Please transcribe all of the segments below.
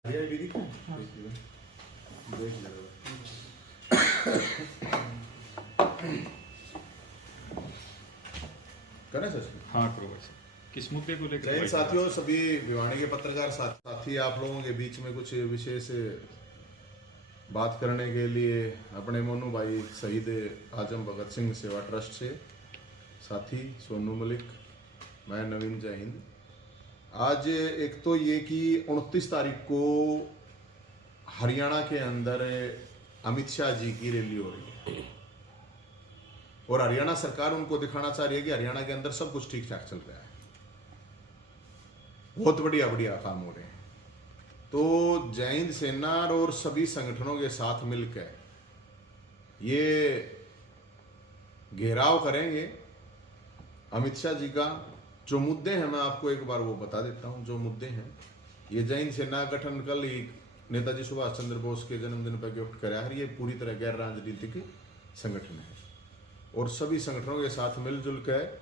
हाँ करो वैसे। किस मुद्दे को लेकर? जय साथियों, सभी भिवानी के पत्रकार साथी आप लोगों के बीच में कुछ विशेष बात करने के लिए अपने मोनू भाई शहीद आजम भगत सिंह सेवा ट्रस्ट से साथी सोनू मलिक, मैं नवीन, जय हिंद। आज एक तो ये कि 29 तारीख को हरियाणा के अंदर अमित शाह जी की रैली हो रही है और हरियाणा सरकार उनको दिखाना चाह रही है कि हरियाणा के अंदर सब कुछ ठीक ठाक चल रहा है, बहुत बढ़िया बढ़िया काम हो रहे हैं। तो जय हिंद सेना और सभी संगठनों के साथ मिलकर ये घेराव करेंगे अमित शाह जी का। जो मुद्दे हैं मैं आपको एक बार वो बता देता हूं। जो मुद्दे हैं, ये जय हिंद सेना का गठन कल ही नेताजी सुभाष चंद्र बोस के जन्मदिन पर गिफ्ट कराया है। ये पूरी तरह गैर राजनीतिक संगठन है और सभी संगठनों के साथ मिलजुल कर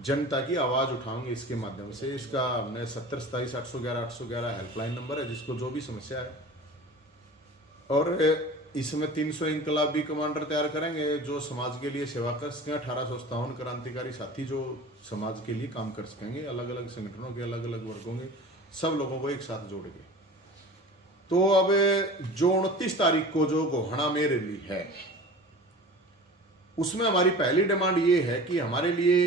जनता की आवाज उठाएंगे इसके माध्यम से। इसका हमने 70 27 811 हेल्पलाइन नंबर है, जिसको जो भी समस्या है, और इसमें 300 इनकलाबी कमांडर तैयार करेंगे जो समाज के लिए सेवा कर सकें। 1857 क्रांतिकारी साथी जो समाज के लिए काम कर सकेंगे, अलग अलग संगठनों के अलग अलग वर्गों के सब लोगों को एक साथ जोड़ेंगे। तो अब जो 29 तारीख को जो गोहाना में रैली है, उसमें हमारी पहली डिमांड ये है कि हमारे लिए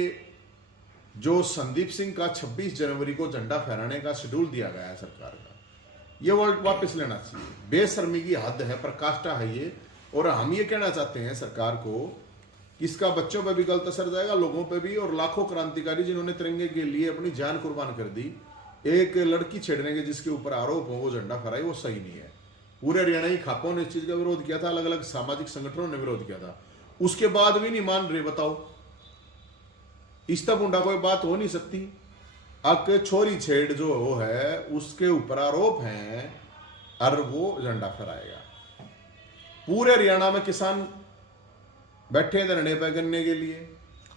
जो संदीप सिंह का 26 जनवरी को झंडा फहराने का शेड्यूल दिया गया है सरकार का, ये वर्ल्ड वापस लेना चाहिए। बेशर्मी की हद है, प्रकाष्ठा है ये। और हम ये कहना चाहते हैं सरकार को कि इसका बच्चों पे भी गलत असर जाएगा, लोगों पे भी, और लाखों क्रांतिकारी जिन्होंने तिरंगे के लिए अपनी जान कुर्बान कर दी, एक लड़की छेड़ने के जिसके ऊपर आरोप हो वो झंडा फहराई, वो सही नहीं है। पूरे हरियाणा खापों ने इस चीज का विरोध किया था, अलग अलग सामाजिक संगठनों ने विरोध किया था, उसके बाद भी नहीं मान रहे। बताओ, इस तक उंडा कोई बात हो नहीं सकती। अब छोरी छेड़ जो वो है उसके ऊपर आरोप हैं और वो झंडा फहराएगा। पूरे हरियाणा में किसान बैठे धरने पर गन्ने के लिए,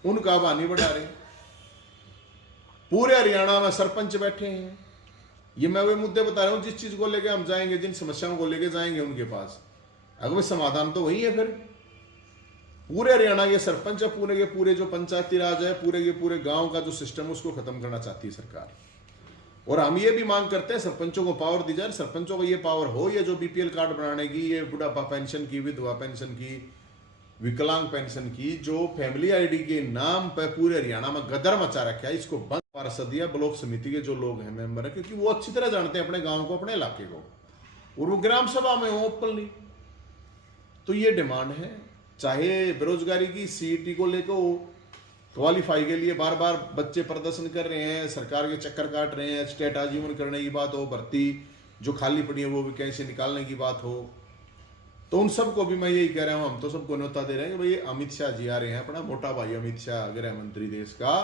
उनका बानी बढ़ा रहे। पूरे हरियाणा में सरपंच बैठे हैं। ये मैं वे मुद्दे बता रहा हूं जिस चीज को लेके हम जाएंगे, जिन समस्याओं को लेके जाएंगे उनके पास, अगर वे समाधान तो वही है। फिर पूरे हरियाणा के सरपंच, पूरे के पूरे जो पंचायती राज है, पूरे के पूरे गांव का जो सिस्टम है उसको खत्म करना चाहती है सरकार। और हम ये भी मांग करते हैं सरपंचों को पावर दी जाए, सरपंचों को ये पावर हो, ये जो बीपीएल कार्ड बनाने की, ये बुढ़ापा पेंशन की, विधवा पेंशन की, विकलांग पेंशन की, जो फैमिली आईडी के नाम पर पूरे हरियाणा में गदर मचा रखा है, इसको बंद। पार्षद या ब्लॉक समिति के जो लोग हैं, मेंबर है, क्योंकि वो अच्छी तरह जानते हैं अपने गांव को, अपने इलाके को, और वो ग्राम सभा में हो ओपनली। तो ये डिमांड है। चाहे बेरोजगारी की सीईटी को लेकर हो, क्वालिफाई के लिए बार बार बच्चे प्रदर्शन कर रहे हैं, सरकार के चक्कर काट रहे हैं, स्टेट आजीवन करने की बात हो, भर्ती जो खाली पड़ी है वो भी कहीं से निकालने की बात हो, तो उन सबको भी मैं यही कह रहा हूं, हम तो सबको न्योता दे रहे हैं कि भाई अमित शाह जी आ रहे हैं, अपना मोटा भाई अमित शाह गृह मंत्री देश का,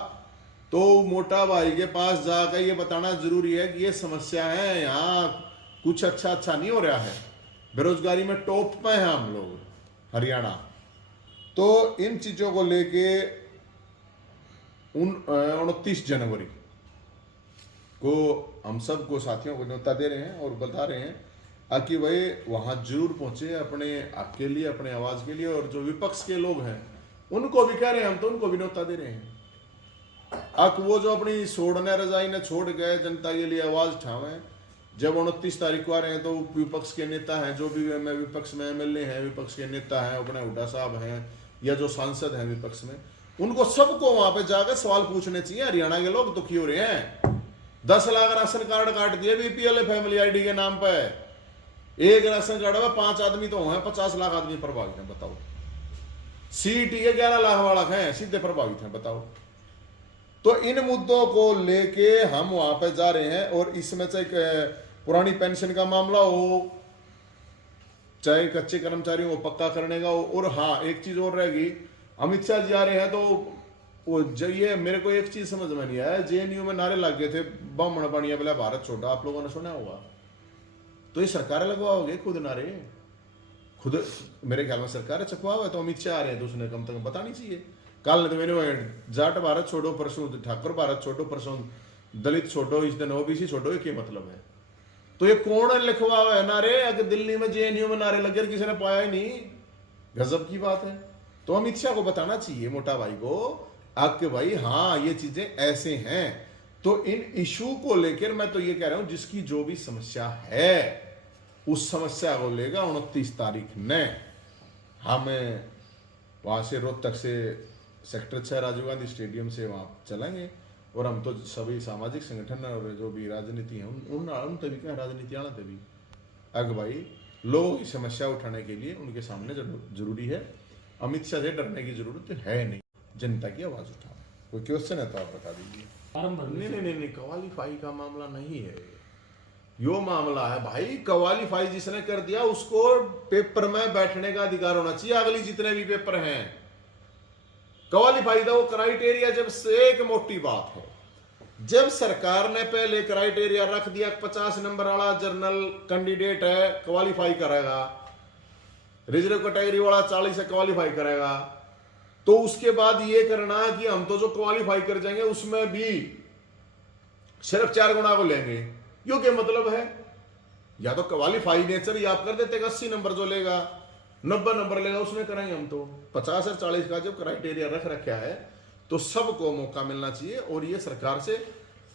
तो मोटा भाई के पास जाकर ये बताना जरूरी है कि ये समस्या है, यहाँ कुछ अच्छा नहीं हो रहा है, बेरोजगारी में टॉप पे हैं हम लोग हरियाणा। तो इन चीजों को लेके 29 जनवरी को हम सबको साथियों को न्योता दे रहे हैं और बता रहे हैं कि भाई वहां जरूर पहुंचे अपने हक के लिए, अपने आवाज के लिए। और जो विपक्ष के लोग हैं उनको भी कह रहे हैं, हम तो उनको भी न्योता दे रहे हैं। अब वो जो अपनी छोड़ने रजाई ने छोड़ गए, जनता के लिए आवाज उठावे। जब 29 तारीख को आ रहे हैं तो विपक्ष के नेता हैं, जो भी विपक्ष में एमएलए हैं, विपक्ष के नेता हैं, अपने हुड्डा साहब हैं या जो सांसद हैं विपक्ष में, उनको सबको वहां पे जाकर सवाल पूछने चाहिए। हरियाणा के लोग दुखी हो रहे हैं। 10 लाख राशन कार्ड काट दिए बीपीएल फैमिली आईडी के नाम पे। एक राशन कार्ड में 5 आदमी तो हैं, 50 लाख आदमी प्रभावित हैं। बताओ, सीईटी के 11 लाख वाला हैं, सीधे प्रभावित हैं। बताओ, तो इन मुद्दों को लेके हम वहां पे जा रहे हैं। और इसमें चाहे पुरानी पेंशन का मामला हो, चाहे कच्चे कर्मचारियों को पक्का करने का हो, और हाँ एक चीज और रहेगी, अमित शाह जी आ रहे हैं तो वो ये मेरे को एक चीज समझ में नहीं आया, जेएनयू में नारे लग गए थे, बम बढ़िया बोला भारत छोटा, आप लोगों ने सुना होगा। तो ये सरकार लगवाओगे खुद नारे, खुद मेरे ख्याल में सरकार चकवाओ है। तो अमित शाह आ रहे हैं तो उसने कम से कम बतानी चाहिए। कल तो मैंने जाट भारत छोड़ो, परसों ठाकुर भारत छोड़ो, परसों दलित छोड़ो, इस दिन ओबीसी छोड़ो, ये क्या मतलब है? तो ये कौन लिखवा है नारे? अगर दिल्ली में जेएनयू में नारे लगे किसी ने पाया ही नहीं, गजब की बात है। तो अमित शाह को बताना चाहिए मोटा भाई को कि भाई हाँ ये चीजें ऐसे हैं। तो इन इशू को लेकर मैं तो ये कह रहा हूं जिसकी जो भी समस्या है उस समस्या को लेगा 29 तारीख ने हम वहां से रोहतक से सेक्टर 6 राजीव गांधी स्टेडियम से वहां चलेंगे और हम तो सभी सामाजिक संगठन और जो भी राजनीति है उन तभी क्या राजनीति आना तभी अग भाई लोगों की समस्या उठाने के लिए उनके सामने जरूरी है। अमित शाह से डरने की जरूरत है नहीं, जनता की आवाज उठाओ। कोई क्वेश्चन है तो आप बता दीजिए। नहीं, क्वालिफाई का मामला नहीं है यो मामला है भाई। क्वालिफाई जिसने कर दिया उसको पेपर में बैठने का अधिकार होना चाहिए। अगली जितने भी पेपर हैं क्वालिफाई का वो क्राइटेरिया जब से एक मोटी बात है, जब सरकार ने पहले क्राइटेरिया रख दिया 50 नंबर वाला जर्नल कैंडिडेट है क्वालिफाई करेगा, रिजर्व कैटेगरी वाला 40 से क्वालिफाई करेगा, तो उसके बाद ये करना कि हम तो जो क्वालिफाई कर जाएंगे उसमें भी सिर्फ 4 गुना को लेंगे। यो क्या मतलब है? या तो क्वालिफाई नेचर या आप कर देते 80 नंबर जो लेगा 90 नंबर लेगा उसमें कराएंगे हम। तो 50 और 40 का जब क्राइटेरिया रख रखा है तो सबको मौका मिलना चाहिए। और ये सरकार से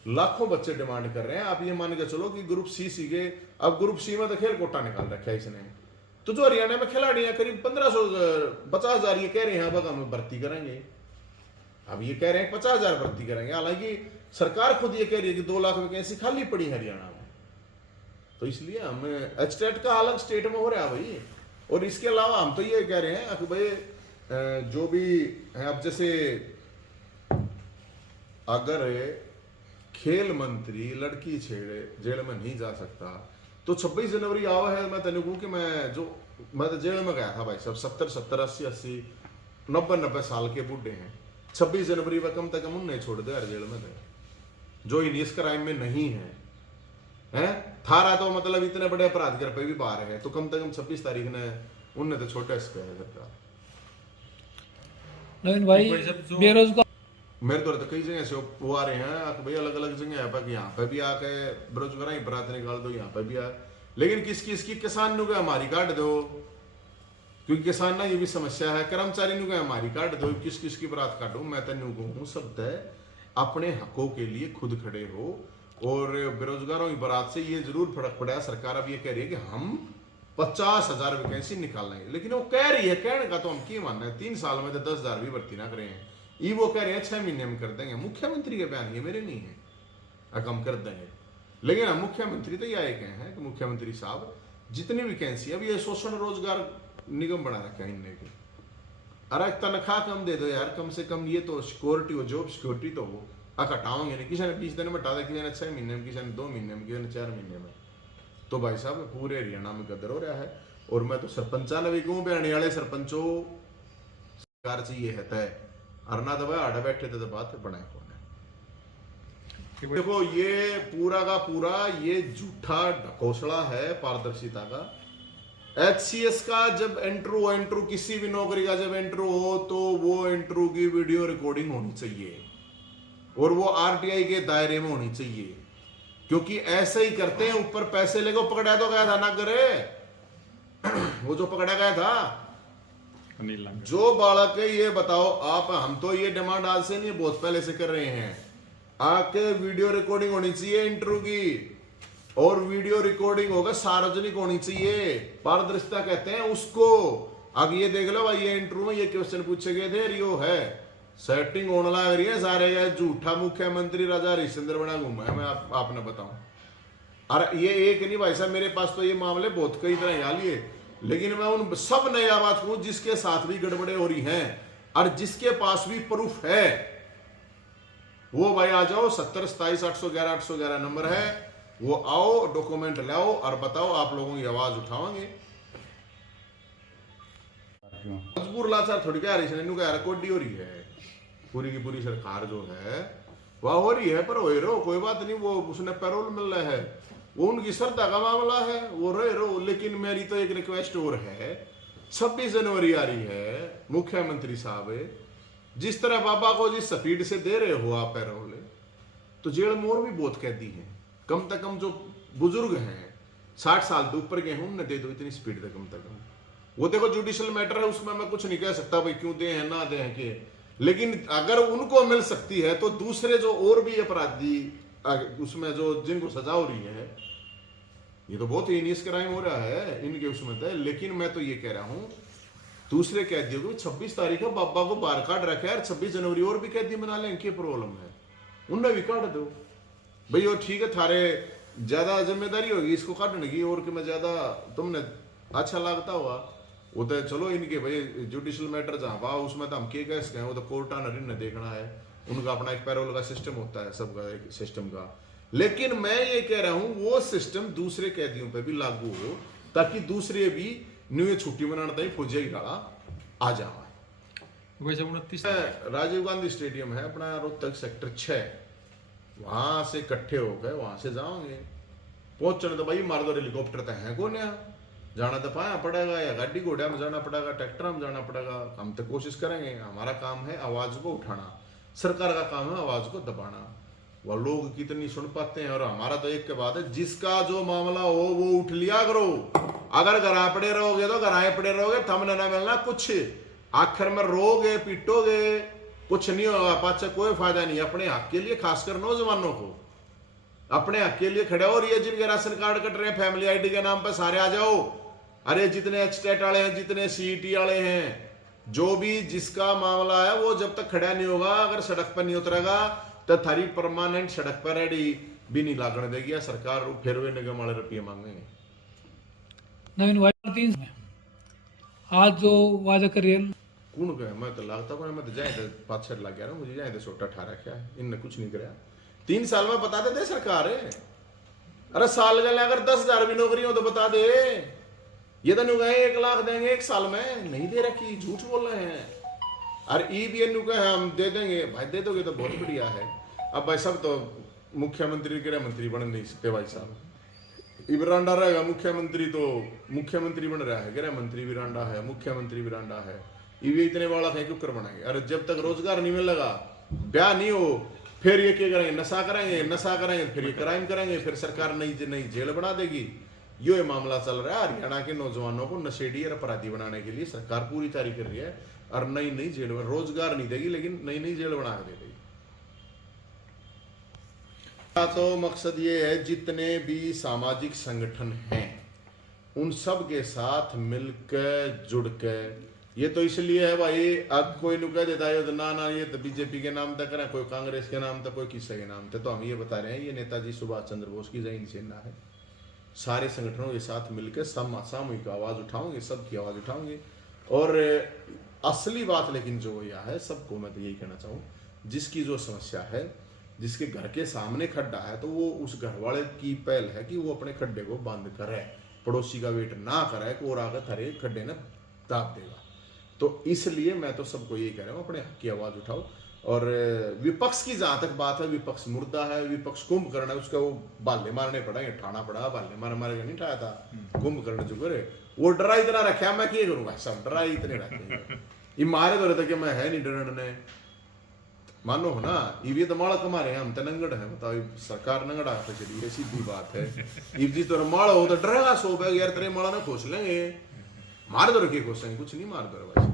लाखों बच्चे डिमांड कर रहे हैं। आप ये मान के चलो कि ग्रुप सी के अब ग्रुप सी में तो खेल कोटा निकाल रखा है इसने। तो जो हरियाणा में खिलाड़ी हैं करीब 1550,000 ये कह रहे हैं अब हम भर्ती करेंगे। अब ये कह रहे हैं 50,000 भर्ती करेंगे, हालांकि सरकार खुद ये कह रही है कि 2 लाख वैकेंसी खाली पड़ी हरियाणा में। तो इसलिए हम एचटेट का अलग स्टेट में हो रहा है भाई। और इसके अलावा हम तो ये कह रहे हैं कि भाई जो भी है, अब जैसे अगर खेल मंत्री लड़की छेड़े जेल में नहीं जा सकता तो 26 जनवरी आवा है। मैं तेन कहूँ कि मैं तो जेल में गया था भाई सब 70, 80, 90 साल के बूढ़े हैं। 26 जनवरी में कम से कम उन्हें छोड़ दे यार जेल में थे जो इन इस क्राइम में नहीं है थारा तो मतलब इतने बड़े अपराध कर पे भी बाहर है, तो कम से कम 26 तारीख ने उनने तो छोटा इस पे है सरकार। लेकिन भाई बेरोजगार मेरे तो कई जगह से वो आ रहे हैं भाई, अलग अलग जगह है कि यहाँ पे भी आके बेरोजगार ही बरात निकाल दो, यहाँ पे भी आ। लेकिन किसकी किसान नु हमारी काट दो, क्योंकि किसान ना ये भी समस्या है। कर्मचारी नु हमारी काट दो, किस की बरात काटो। मैं तेन कहूँ सब अपने हकों के लिए खुद खड़े हो। और बेरोजगारों की बरात से ये जरूर फर्क पड़ा। सरकार अब ये कह रही है कि हम 50,000 वैकेंसी निकालेंगे, लेकिन वो कह रही है, कहने का तो हम क्या मानना है, 3 साल में तो 10,000 भी भर्ती ना करें। ये वो कह रहे हैं 6 महीने में कर देंगे। मुख्यमंत्री के बयान ये मेरे नहीं है कम कर देंगे। लेकिन हम मुख्यमंत्री तो यह कहे हैं कि मुख्यमंत्री साहब जितनी वैकेंसी अब ये शोषण रोजगार निगम बना रखा है इनने के, अरे तनख्वाह कम दे दो यार, कम से कम ये तो सिक्योरिटी हो, जॉब सिक्योरिटी तो हो। हटाओगे नहीं, किसी ने 20 दिन में हटा दिया, किसी ने 6 महीने में, किसी ने 2 महीने में, किसी ने 4 महीने में। तो भाई साहब पूरे हरियाणा में गदर हो रहा है। और मैं तो सरपंचा ने भी कहूँ बयाने वाले सरपंचों सरकार चाहिए है तय अरना दबा आड़ा बैठे थे तो बात बनाए कौन है। देखो ये पूरा का पूरा ये झूठा ढकोसला है पारदर्शिता का। HCS का जब इंटरव्यू किसी भी नौकरी का जब इंटरव्यू हो तो वो इंटरव्यू की वीडियो रिकॉर्डिंग होनी चाहिए और वो RTI के दायरे में होनी चाहिए, क्योंकि ऐसे ही करते हैं। ऊपर पैसे लेके पकड़ा तो गया था ना करे वो जो पकड़ा गया था जो बालक है। ये बताओ आप, हम तो ये डिमांड आज से नहीं बहुत पहले से कर रहे हैं, आके वीडियो रिकॉर्डिंग होनी चाहिए इंटरव्यू की। और वीडियो रिकॉर्डिंग होगा सार्वजनिक होनी चाहिए, पारदर्शिता कहते हैं उसको। अब ये देख लो भाई ये इंटरव्यू में ये क्वेश्चन पूछे गए थे, रियो है सेटिंग होने लग रही है सारे। झूठा मुख्यमंत्री राजा हरिश्चंद्र बना घूमा है। मैं आपने बताऊं, अरे ये एक नहीं भाई साहब, मेरे पास तो ये मामले बहुत कई तरह हाल लिए। लेकिन मैं उन सब नया बात कहूं जिसके साथ भी गड़बड़े हो रही हैं और जिसके पास भी प्रूफ है वो भाई आ जाओ। 70 27 811 811 नंबर है, वो आओ डॉक्यूमेंट लाओ और बताओ, आप लोगों की आवाज उठाओगे। मजबूर लाचार थोड़ी क्या रिकॉर्ड हो रही है, पूरी की पूरी सरकार जो है वह हो रही है, पर हो रहो कोई बात नहीं, वो उसने पैरोल मिल रहा है, वो उनकी श्रद्धा का मामला है, वो रहो। लेकिन मेरी तो एक रिक्वेस्ट और है, 26 जनवरी आ रही है, मुख्यमंत्री साहब जिस तरह बाबा को जिस स्पीड से दे रहे हो आप पैरोल, तो जेल में और भी बहुत कैदी हैं। कम से कम जो बुजुर्ग हैं 60 साल तो ऊपर गए हूं, न दे दो इतनी स्पीड तक कम से कम। वो देखो जुडिशियल मैटर है, उसमें मैं कुछ नहीं कह सकता भाई क्यों दे हैं ना दे हैं के, लेकिन अगर उनको मिल सकती है तो दूसरे जो और भी अपराधी उसमें जो जिनको सजा हो रही है, ये तो बहुत हीनियस क्राइम हो रहा है इनके उसमें तो। लेकिन मैं तो ये कह रहा हूं दूसरे कैदियों को 26 तारीख को बाबा को बाहर काट रखा है, 26 जनवरी और भी कैदी बना लें, क्या प्रॉब्लम है, उन्हें भी काट दो भाई। वो ठीक है, थारे ज्यादा जिम्मेदारी होगी इसको काटने की, और कि मैं ज्यादा तुमने अच्छा लगता हुआ वो तो चलो इनके भाई जुडिशियल मैटर जहाँ वहाँ उसमें तो हम के कह सकते हैं, वो तो कोर्ट आनर ने देखना है, उनका अपना एक पैरोल का सिस्टम होता है सबका एक सिस्टम का। लेकिन मैं ये कह रहा हूं वो सिस्टम दूसरे कैदियों पे भी लागू हो, ताकि दूसरे भी न्यू छुट्टी मनाने तक फौजी की गाड़ा आ जाए। वैसे 29 राजीव गांधी स्टेडियम है अपना रोहतक सेक्टर 6, वहां से इकट्ठे होकर वहां से जाओगे, पहुंचने तो भाई मार दो, हेलीकॉप्टर तो है कौन है, जाना तो पाया पड़ेगा, या गाड़ी घोड़ा में जाना पड़ेगा, ट्रैक्टर में जाना पड़ेगा। हम तो कोशिश करेंगे, हमारा काम है आवाज को उठाना, सरकार का काम है आवाज को दबाना। वह लोग कितनी सुन पाते हैं, और हमारा तो एक के बाद है, जिसका जो मामला हो वो उठ लिया करो। अगर घरा पड़े रहोगे तो घराए पड़े रहोगे, थमने ना मिलना कुछ, आखिर में रोगे पीटोगे, कुछ नहीं होगा, पाछे कोई फायदा नहीं। अपने हक के लिए खासकर नौजवानों को अपने हक के लिए खड़े हो, और ये जिनके राशन कार्ड कट रहे हैं फैमिली आईडी के नाम पर सारे आ जाओ। अरे जितने एचटेट वाले हैं, जितने सीईटी वाले हैं, जो भी जिसका मामला है वो जब तक खड़ा नहीं होगा, अगर सड़क पर नहीं उतरेगा तो थारी परमानेंट सड़क पर रेडी भी नहीं लागने देगी सरकार, फिर वे निगम वाले रुपये मांगेंगे। नवीन वायदा 3 में आज जो वादा करिए कौन कहे, मैं तो लागता को मैं तो जाए तो 5-6 लाख गया, मुझे जाए तो 18 क्या है, इनने कुछ नहीं कराया 3 साल में, बता दे सरकार है। अरे साल गए अगर 10,000 भी नौकरी हो तो बता दे, ये तो कहे 1 लाख देंगे 1 साल में, नहीं दे रखी, झूठ बोल रहे हैं। और ईबीएन कहे हम दे देंगे, भाई दे दोगे तो बहुत बढ़िया है। अब भाई सब तो मुख्यमंत्री गृह मंत्री बन नहीं सकते भाई साहब, इबरांडा रहेगा मुख्यमंत्री, तो मुख्यमंत्री बन रहा है, गृह मंत्री भी रांडा है, मुख्यमंत्री भी रांडा है, ये इतने बड़ा है क्यों कर बनाएंगे। अरे जब तक रोजगार नहीं मिलेगा, ब्याह नहीं हो, फिर ये क्या करेंगे, नशा करेंगे, फिर ये क्राइम करेंगे, फिर सरकार नई जेल बना देगी। ये मामला चल रहा है, हरियाणा के नौजवानों को नशेड़ी और अपराधी बनाने के लिए सरकार पूरी तैयारी कर रही है, और नई जेल में रोजगार नहीं देगी, लेकिन नई जेल बना के दे देगी। तो मकसद ये है जितने भी सामाजिक संगठन हैं उन सब के साथ मिलकर जुड़कर, ये तो इसलिए है भाई, अब कोई नु कह देता है ना ये तो बीजेपी के नाम तक करें, कोई कांग्रेस के नाम तक, कोई किसी के नाम तक, तो हम ये बता रहे हैं ये नेताजी सुभाष चंद्र बोस की जय सेना है। सारे संगठनों के साथ मिलकर सामूहिक आवाज उठाओगे, सबकी आवाज उठाओगे। और असली बात लेकिन जो यह है, सबको मैं तो यही कहना चाहूँ, जिसकी जो समस्या है, जिसके घर के सामने खड्डा है, तो वो उस घर वाले की पहल है कि वो अपने खड्डे को बंद करे, पड़ोसी का वेट ना करे कि और आकर थारे खड्डे ने दाब देगा। तो इसलिए मैं तो सबको यही कह रहा हूँ, अपने हक की आवाज उठाओ। और विपक्ष की जहां तक बात है, विपक्ष मुर्दा है, विपक्ष कुंभकर्ण है, उसका वो बाले मारने पड़ेंगे, ठाना पड़ा, बाले मारे नहीं ठाया था, कुंभकर्ण जो करे वो डरा इतना रखा, मैं क्या करूंगा, सब डरा इतने रखे, ये मारे तो रहता कि मैं है नहीं डरने, मानो हो ना, ये तो माड़ा कमा रहे हैं, हम तो नंगड़ है, बताओ सरकार नंगड़ा तो चलिए, सीधी बात है। ये जी तो माड़ा हो तो डरेगा, सो बैग यार तेरे माड़ा ना खोस लेंगे, मार दो रखे खोसेंगे, कुछ नहीं मार दो भाई।